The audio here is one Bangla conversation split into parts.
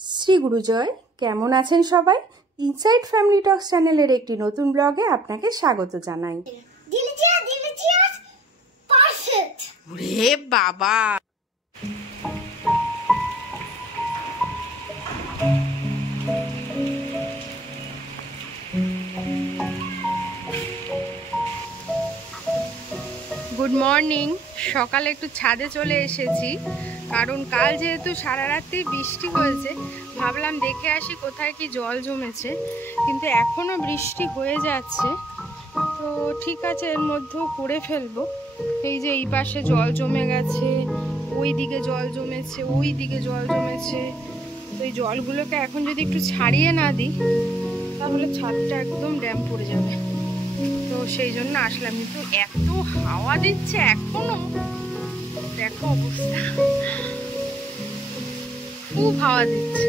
শ্রী গুরুজয়, কেমন আছেন সবাই? ইনসাইড ফ্যামিলি টক্স চ্যানেলের একটি নতুন ব্লগে আপনাকে স্বাগত জানাই। ওরে বাবা, গুড মর্নিং। সকালে একটু ছাদে চলে এসেছি, কারণ কাল যেহেতু সারা রাত্রি বৃষ্টি হয়েছে, ভাবলাম দেখে আসি কোথায় কি জল জমেছে, কিন্তু এখনও বৃষ্টি হয়ে যাচ্ছে। তো ঠিক আছে, এর মধ্যেও করে ফেলবো। এই যে এই পাশে জল জমে গেছে, ওই দিকে জল জমেছে, ওই দিকে জল জমেছে। তো এই জলগুলোকে এখন যদি একটু ছাড়িয়ে না দিই, তাহলে ছাদটা একদম ড্যাম পড়ে যাবে। তো সেই জন্য আসলাম, কিন্তু এত হাওয়া দিচ্ছে এখনো, দেখো অবস্থা, খুব হাওয়া দিচ্ছে।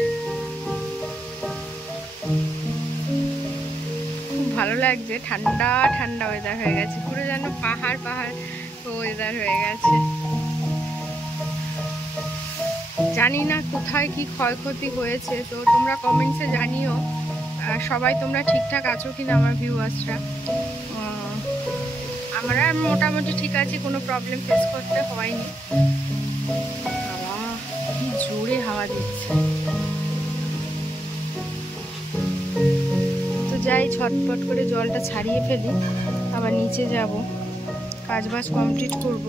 খুব ভালো লাগছে, ঠান্ডা ঠান্ডা ওয়েদার হয়ে গেছে, পুরো যেন পাহাড় পাহাড় ওয়েদার হয়ে গেছে। জানি না কোথায় কি ক্ষয়ক্ষতি হয়েছে, তো তোমরা কমেন্টসে জানিও সবাই তোমরা ঠিকঠাক আছো কিনা। আমার ভিউয়ার্সরা, আমরা মোটামুটি ঠিক আছি, কোনো প্রবলেম ফেস করতে হয়নি। বাবা, কি জোরে হাওয়া দিচ্ছে। তো যাই, ছটপট করে জলটা ছাড়িয়ে ফেলি, আবার নিচে যাব, কাজবাজ কমপ্লিট করব।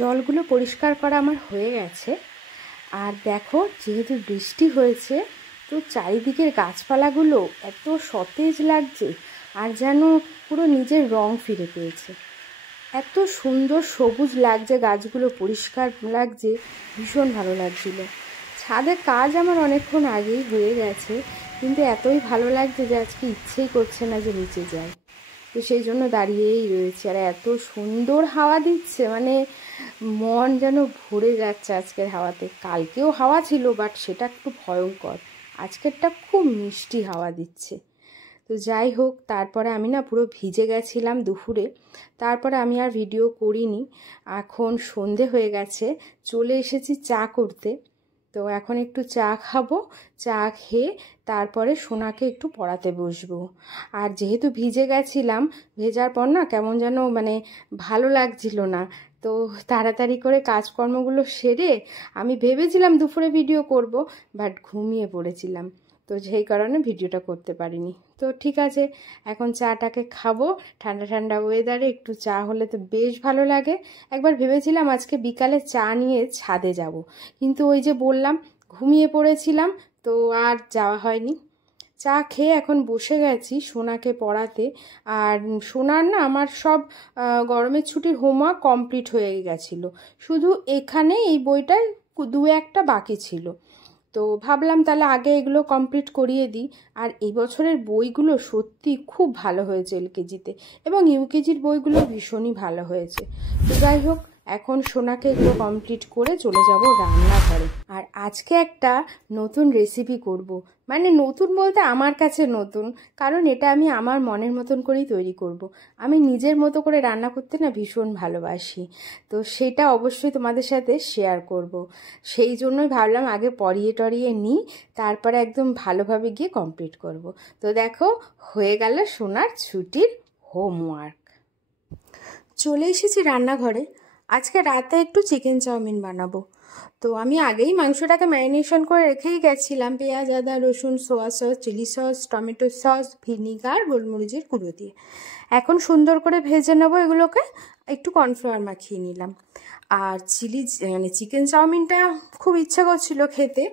জলগুলো পরিষ্কার করা আমার হয়ে গেছে। আর দেখো, যেহেতু বৃষ্টি হয়েছে, তো চারিদিকের গাছপালাগুলো এত সতেজ লাগছে, আর যেন পুরো নিজের রং ফিরে পেয়েছে। এত সুন্দর সবুজ লাগছে, গাছগুলো পরিষ্কার লাগছে, ভীষণ ভালো লাগছিল। ছাদের কাজ আমার অনেকক্ষণ আগেই হয়ে গেছে, কিন্তু এতই ভালো লাগছে যে আজকে ইচ্ছেই করছে না যে নিচে যাই। তো সেই জন্য দাঁড়িয়েই রয়েছে। আর এত সুন্দর হাওয়া দিচ্ছে, মানে মন যেন ভরে যাচ্ছে আজকের হাওয়াতে। কালকেও হাওয়া ছিল, বাট সেটা একটু ভয়ঙ্কর। আজকেরটা খুব মিষ্টি হাওয়া দিচ্ছে। তো যাই হোক, তারপরে আমি না পুরো ভিজে গেছিলাম দুপুরে, তারপরে আমি আর ভিডিও করিনি। এখন সন্ধে হয়ে গেছে, চলে এসেছি চা করতে। তো এখন একটু চা খাবো, চা খেয়ে তারপরে সোনাকে একটু পড়াতে বসবো। আর যেহেতু ভিজে গেছিলাম, ভেজার পর না কেমন যেন মানে ভালো লাগছিল না। তো তাড়াতাড়ি করে কাজকর্মগুলো সেরে আমি ভেবেছিলাম দুপুরে ভিডিও করব, বাট ঘুমিয়ে পড়েছিলাম। তো সেই কারণে ভিডিওটা করতে পারিনি। তো ঠিক আছে, এখন চাটাকে খাবো। ঠান্ডা ঠান্ডা ওয়েদারে একটু চা হলে তো বেশ ভালো লাগে। একবার ভেবেছিলাম আজকে বিকালে চা নিয়ে ছাদে যাব, কিন্তু ওই যে বললাম ঘুমিয়ে পড়েছিলাম, তো আর যাওয়া হয়নি। চা খেয়ে এখন বসে গেছি সোনাকে পড়াতে। আর সোনার না আমার সব গরমের ছুটির হোমওয়ার্ক কমপ্লিট হয়ে গেছিলো, শুধু এখানে এই বইটায় দু একটা বাকি ছিল। তো ভাবলাম তাহলে আগে এগুলো কমপ্লিট করিয়ে দিই। আর এই বছরের বইগুলো সত্যি খুব ভালো হয়েছে এলকেজিতে, এবং ইউকেজির বইগুলো ভীষণই ভালো হয়েছে। তো যাই হোক, এখন সোনাকে এগুলো কমপ্লিট করে চলে যাব রান্নাঘরে। আর আজকে একটা নতুন রেসিপি করব, মানে নতুন বলতে আমার কাছে নতুন, কারণ এটা আমি আমার মনের মতন করেই তৈরি করব। আমি নিজের মতো করে রান্না করতে না ভীষণ ভালোবাসি, তো সেটা অবশ্যই তোমাদের সাথে শেয়ার করব। সেই জন্যই ভাবলাম আগে পড়িয়ে টরিয়ে নিই, তারপরে একদম ভালোভাবে গিয়ে কমপ্লিট করব। তো দেখো, হয়ে গেল সোনার ছুটির হোমওয়ার্ক। চলে এসেছি রান্নাঘরে। আজকে রাতে একটু চিকেন চাউমিন বানাবো। তো আমি আগেই মাংসটাকে ম্যারিনেশন করে রেখেই গেছিলাম, পেঁয়াজ, আদা, রসুন, soya sauce, chilli sauce, tomato sauce, vinegar, গোলমরিচের গুঁড়ো দিয়ে। এখন সুন্দর করে ভেজে নেবো এগুলোকে। একটু কর্নফ্লাওয়ার মাখিয়ে নিলাম। আর মানে চিকেন চাউমিনটা খুব ইচ্ছা করছিল খেতে,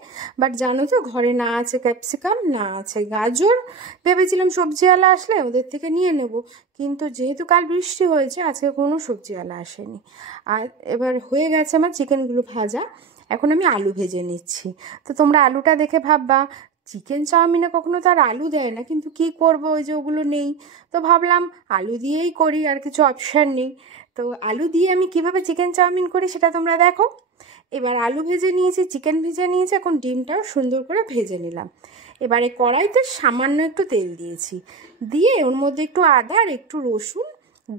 বাট জানো তো ঘরে না আছে ক্যাপসিকাম, না আছে গাজর। ভেবেছিলাম সবজিওয়ালা আসলে ওদের থেকে নিয়ে নেব, কিন্তু যেহেতু কাল বৃষ্টি হয়েছে আজকে কোনো সবজিওয়ালা আসেনি। আর এবার হয়ে গেছে আমার চিকেনগুলো ভাজা, এখন আমি আলু ভেজে নিচ্ছি। তো তোমরা আলুটা দেখে ভাববা চিকেন চাউমিনে কখনো তো আর আলু দেয় না, কিন্তু কি করব, ওই যে ওগুলো নেই, তো ভাবলাম আলু দিয়েই করি, আর কিছু অপশান নেই। তো আলু দিয়ে আমি কিভাবে চিকেন চাউমিন করি সেটা তোমরা দেখো। এবার আলু ভেজে নিয়েছি, চিকেন ভেজে নিয়েছি, এখন ডিমটাও সুন্দর করে ভেজে নিলাম। এবারে কড়াইতে সামান্য একটু তেল দিয়েছি, দিয়ে ওর মধ্যে একটু আদা আর একটু রসুন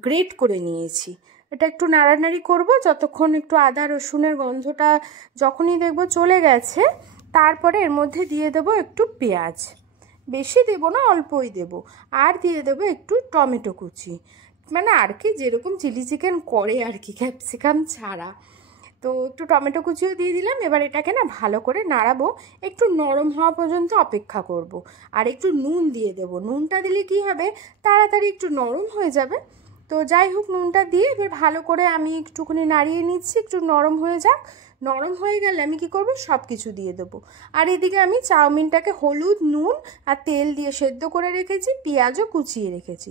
গ্রেট করে নিয়েছি। এটা একটু নাড়ানাড়ি করব যতক্ষণ একটু আদা রসুনের গন্ধটা যখনই দেখবো চলে গেছে, তারপরে এর মধ্যে দিয়ে দেবো একটু পেঁয়াজ, বেশি দেবো না, অল্পই দেবো। আর দিয়ে দেবো একটু টমেটো কুচি, মানে আর কি যেরকম চিলি চিকেন করে আর কি, ক্যাপসিকাম ছাড়া। তো একটু টমেটো কুচিও দিয়ে দিলাম। এবার এটাকে না ভালো করে নাড়াবো, একটু নরম হওয়া পর্যন্ত অপেক্ষা করব। আর একটু নুন দিয়ে দেবো, নুনটা দিলে কি হবে তাড়াতাড়ি একটু নরম হয়ে যাবে। তো যাই হোক, নুনটা দিয়ে এবার ভালো করে আমি একটুখানি নাড়িয়ে নিচ্ছি, একটু নরম হয়ে যাক। নরম হয়ে গেলে আমি কি করব, সব কিছু দিয়ে দেবো। আর এদিকে আমি চাউমিনটাকে হলুদ, নুন আর তেল দিয়ে সেদ্ধ করে রেখেছি, পেঁয়াজও কুচিয়ে রেখেছি।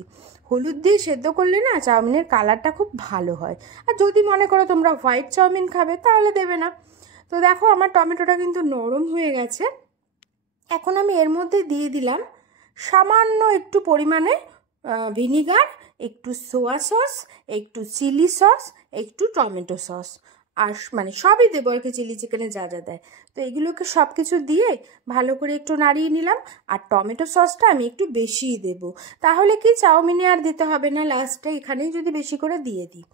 হলুদ দিয়ে সেদ্ধ করলে না চাউমিনের কালারটা খুব ভালো হয়। আর যদি মনে করো তোমরা হোয়াইট চাউমিন খাবে তাহলে দেবে না। তো দেখো আমার টমেটোটা কিন্তু নরম হয়ে গেছে। এখন আমি এর মধ্যে দিয়ে দিলাম সামান্য একটু পরিমাণে ভিনিগার, একটু সোয়া সস, একটু চিলি সস, একটু টমেটো সস, আর মানে সবই দেবো আর কি, চিলি চিকেনে যা যা দেয়। তো এগুলোকে সব কিছু দিয়ে ভালো করে একটু নাড়িয়ে নিলাম। আর টমেটো সসটা আমি একটু বেশিই দেবো, তাহলে কি চাউমিনে আর দিতে হবে না, লাস্টে এখানেই যদি বেশি করে দিয়ে দিই।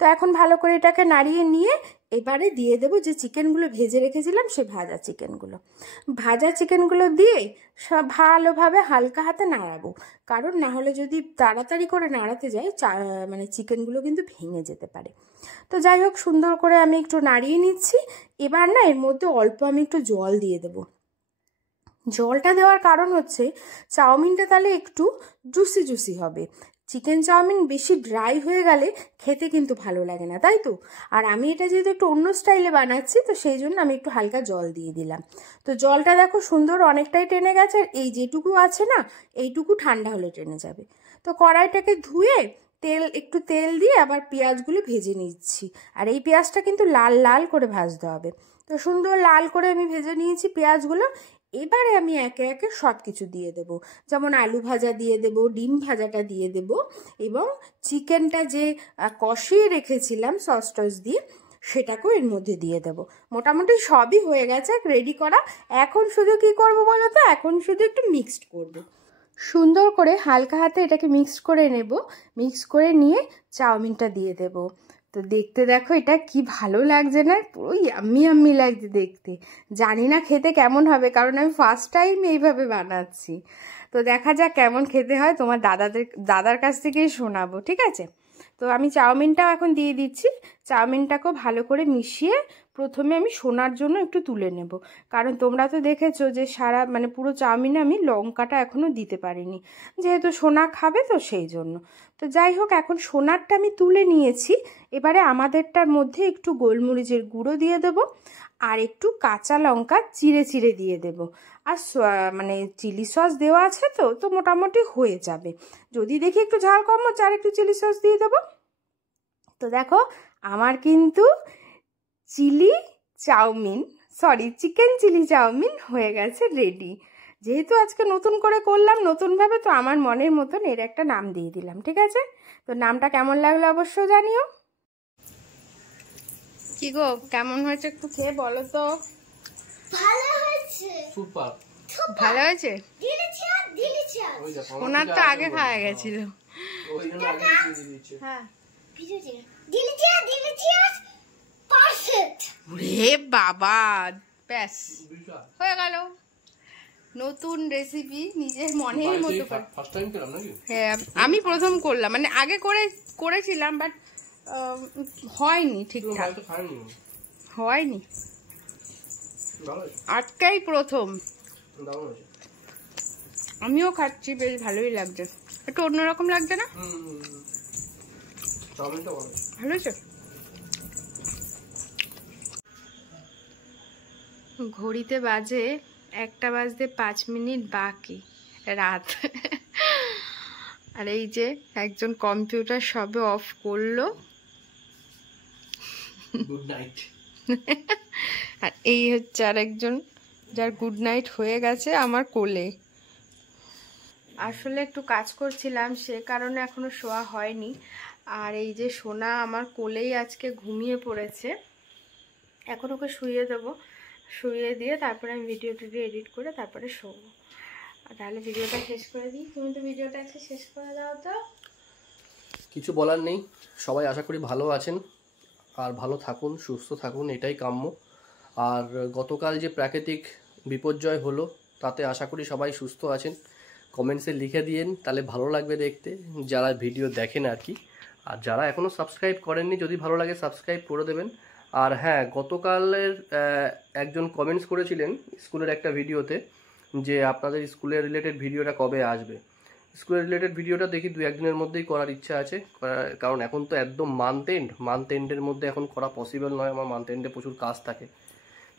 তো এখন ভালো করে এটাকে নাড়িয়ে নিয়ে এবারে দিয়ে দেবো যে চিকেনগুলো ভেজে রেখেছিলাম, সে ভাজা চিকেনগুলো দিয়ে সব ভালোভাবে হালকা হাতে নাড়াবো, কারণ না হলে যদি তাড়াতাড়ি করে নাড়াতে যাই মানে চিকেনগুলো কিন্তু ভেঙে যেতে পারে। তো যাই হোক, সুন্দর করে আমি একটু নাড়িয়ে নিচ্ছি। এবার না এর মধ্যে অল্প আমি একটু জল দিয়ে দেবো। জলটা দেওয়ার কারণ হচ্ছে চাউমিনটা তাহলে একটু জুসি জুসি হবে। চিকেন চাউমিন বেশি ড্রাই হয়ে গেলে খেতে কিন্তু ভালো লাগে না, তাই তো। আর আমি এটা যেহেতু একটু অন্য স্টাইলে বানাচ্ছি, তো সেই জন্য আমি একটু হালকা জল দিয়ে দিলাম। তো জলটা দেখো সুন্দর অনেকটাই টেনে গেছে, আর এই যেটুকু আছে না এইটুকু ঠান্ডা হলে টেনে যাবে। তো কড়াইটাকে ধুয়ে একটু তেল দিয়ে আবার পেঁয়াজগুলো ভেজে নিচ্ছি। আর এই পেঁয়াজটা কিন্তু লাল লাল করে ভাজতে হবে। তো সুন্দর লাল করে আমি ভেজে নিয়েছি পেঁয়াজগুলো। এবারে আমি একে একে সব কিছু দিয়ে দেব, যেমন আলু ভাজা দিয়ে দেব, ডিম ভাজাটা দিয়ে দেব, এবং চিকেনটা যে কষিয়ে রেখেছিলাম সস টস দিয়ে সেটাকেও এর মধ্যে দিয়ে দেব। মোটামুটি সবই হয়ে গেছে রেডি করা। এখন শুধু কি করব বলো তো, এখন শুধু একটু মিক্সড করব। সুন্দর করে হালকা হাতে এটাকে মিক্স করে নেব। মিক্স করে নিয়ে চাউমিনটা দিয়ে দেব। তো দেখতে দেখো এটা কি ভালো লাগছে না, পুরো ইয়াম্মি ইয়াম্মি লাগছে দেখতে। জানি না খেতে কেমন হবে, কারণ আমি ফার্স্ট টাইম এইভাবে বানাচ্ছি। তো দেখা যাক কেমন খেতে হয়, তোমার দাদার কাছ থেকেই শোনাবো, ঠিক আছে। তো আমি চাউমিনটাও এখন দিয়ে দিচ্ছি। চাউমিনটাকেও ভালো করে মিশিয়ে প্রথমে আমি সোনার জন্য একটু তুলে নেব, কারণ তোমরা তো দেখেছো যে মানে পুরো চাউমিনে আমি লঙ্কাটা এখনও দিতে পারিনি, যেহেতু সোনা খাবে তো সেই জন্য। তো যাই হোক, এখন সোনারটা আমি তুলে নিয়েছি। এবারে আমাদেরটার মধ্যে একটু গোলমরিচের গুঁড়ো দিয়ে দেব, আর একটু কাঁচা লঙ্কা চিড়ে চিড়ে দিয়ে দেব। আর মানে চিলি সস দেওয়া আছে, তো মোটামুটি হয়ে যাবে। যদি দেখি একটু ঝাল কম হচ্ছে আর একটু চিলি সস দিয়ে দেবো। তো দেখো আমার কিন্তু চিকেন চিলি চাউমিন হয়ে গেছে রেডি। যেহেতু আজকে নতুন করে করলাম নতুনভাবে, তো আমার মনের মতন এর একটা নাম দিয়ে দিলাম, ঠিক আছে। তো নামটা কেমন লাগলো অবশ্য জানিও। কি গো, কেমন হয়েছে একটু খেয়ে বলো তো। ভালো হয়েছে, সুপার ভালো হয়েছে। ওনার তো আগে খাওয়া গেছিল। হ্যাঁ, রে বাবা, ব্যাস হয়ে গেল নতুন রেসিপি নিজের মনের মতো করে। হ্যাঁ, আমি প্রথম করলাম, মানে আগে করেছিলাম, বাট হয়নি ঠিকঠাক, হয়নি, আজকেই প্রথম। আমিও খাচ্ছি, বেশ ভালোই লাগছে, একটু অন্যরকম লাগছে না? ভালো হয়েছে। ঘড়িতে বাজে 1টা বাজতে 5 মিনিট বাকি রাত। আর এই যে একজন কম্পিউটার সবে অফ করলো। Good night. আর এই হচ্ছে আর একজন যার গুড নাইট হয়ে গেছে আমার কোলে। আসলে একটু কাজ করছিলাম, সে কারণে এখনো শোয়া হয়নি। আর এই যে সোনা আমার কোলেই আজকে ঘুমিয়ে পড়েছে। এখন ওকে শুইয়ে দেবো, শুইয়ে দিয়ে তারপরে আমি ভিডিও এডিট করে তারপরে শোবো। তাহলে ভিডিওটা শেষ করে দিই। তুমি তো ভিডিওটা আজকে শেষ করে দাও তো। কিছু বলার নেই, সবাই আশা করি ভালো আছেন আর ভালো থাকুন, সুস্থ থাকুন, এটাই কাম্য। আর গতকাল যে প্রাকৃতিক বিপর্যয় হলো তাতে আশা করি সবাই সুস্থ আছেন। কমেন্টসে লিখে দিয়েন, তাহলে ভালো লাগবে দেখতে, যারা ভিডিও দেখেন আর কি। আর যারা এখনও সাবস্ক্রাইব করেননি, যদি ভালো লাগে সাবস্ক্রাইব করে দেবেন। আর হ্যাঁ, গতকালের একজন কমেন্টস করেছিলেন স্কুলের একটা ভিডিওতে যে আপনাদের স্কুলের রিলেটেড ভিডিওটা কবে আসবে। স্কুলের রিলেটেড ভিডিওটা দেখি 2-1 দিনের মধ্যেই করার ইচ্ছা আছে, কারণ এখন তো একদম মান্থ এন্ডের মধ্যে এখন করা পসিবল নয়। আমার মান্থ এন্ডে প্রচুর কাজ থাকে,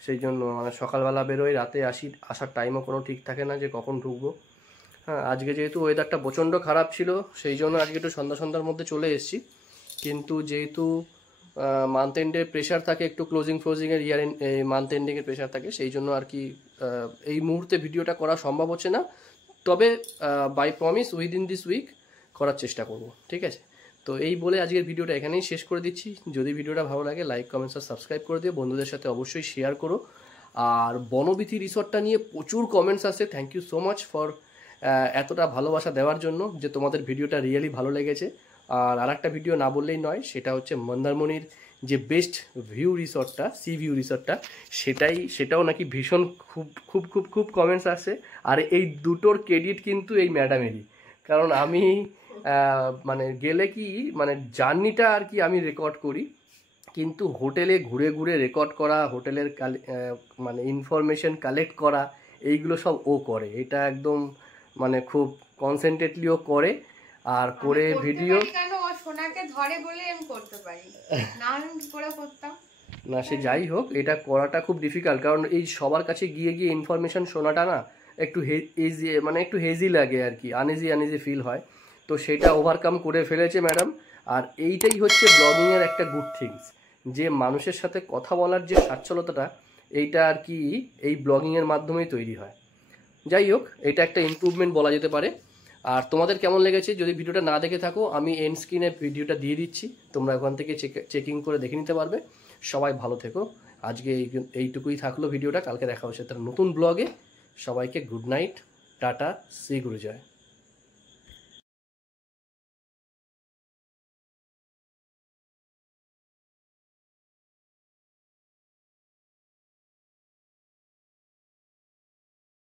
সেই জন্য মানে সকালবেলা বেরোই, রাতে আসার টাইমও কোনো ঠিক থাকে না যে কখন ঢুকবো। হ্যাঁ, আজকে যেহেতু ওয়েদারটা প্রচণ্ড খারাপ ছিল, সেই জন্য আজকে একটু সন্ধ্যার মধ্যে চলে এসেছি। কিন্তু যেহেতু মান্থ এন্ডের প্রেশার থাকে, একটু ক্লোজিংয়ের মান্থ এন্ডিংয়ের প্রেশার থাকে, সেই জন্য আর কি এই মুহূর্তে ভিডিওটা করা সম্ভব হচ্ছে না। তবে by promise within this week করার চেষ্টা করব, ঠিক আছে? তো এই বলে আজকের ভিডিওটা এখানেই শেষ করে দিচ্ছি। যদি ভিডিওটা ভালো লাগে লাইক, কমেন্টস আর সাবস্ক্রাইব করে দিও, বন্ধুদের সাথে অবশ্যই শেয়ার করো। আর বনবিথি রিসর্টটা নিয়ে প্রচুর কমেন্টস আসছে, thank you so much for এতটা ভালোবাসা দেওয়ার জন্য, যে তোমাদের ভিডিওটা রিয়েলি ভালো লেগেছে। আর আরেকটা ভিডিও না বললেই নয়, সেটা হচ্ছে মন্দারমণির যে বেস্ট ভিউ রিসর্টটা, সি ভিউ রিসর্টটা, সেটাও নাকি ভীষণ খুব কমেন্টস আসছে। আর এই দুটোর ক্রেডিট কিন্তু এই ম্যাডামেরই, কারণ আমি মানে গেলে কি মানে জার্নিটা আর কি আমি রেকর্ড করি, কিন্তু হোটেলে ঘুরে ঘুরে রেকর্ড করা, হোটেলের মানে ইনফরমেশন কালেক্ট করা, এইগুলো সব ও করে। এটা একদম মানে খুব কনসেন্ট্রেটলিও করে। আর করে ভিডিও কেন ও সোনাকে ধরে বলে আমি করতে পারি না, আমি কি করে করতাম না, সে যাই হোক, এটা করাটা খুব ডিফিকাল্ট, কারণ এই সবার কাছে গিয়ে ইনফরমেশন শোনাটা না একটু একটু হেজি লাগে আর কি, আনইজি ফিল হয়। তো সেটা ওভারকাম করে ফেলেছে ম্যাডাম। আর এইটাই হচ্ছে ব্লগিংয়ের একটা গুড থিংস, যে মানুষের সাথে কথা বলার যে স্বাচ্ছলতাটা, এইটা আর কি এই ব্লগিংয়ের মাধ্যমেই তৈরি হয়। যাই হোক, এটা একটা ইমপ্রুভমেন্ট বলা যেতে পারে। আর তোমাদের কেমন লেগেছে, যদি ভিডিওটা না দেখে থাকো, আমি এন্ড স্ক্রিনে ভিডিওটা দিয়ে দিচ্ছি, তোমরা ওখান থেকে চেকিং করে দেখে নিতে পারবে। সবাই ভালো থেকো। আজকে এইটুকুই থাকলো ভিডিওটা, কালকে দেখা হচ্ছে তার নতুন ব্লগে। সবাইকে গুড নাইট, টাটা, শ্রী গুরুজয়।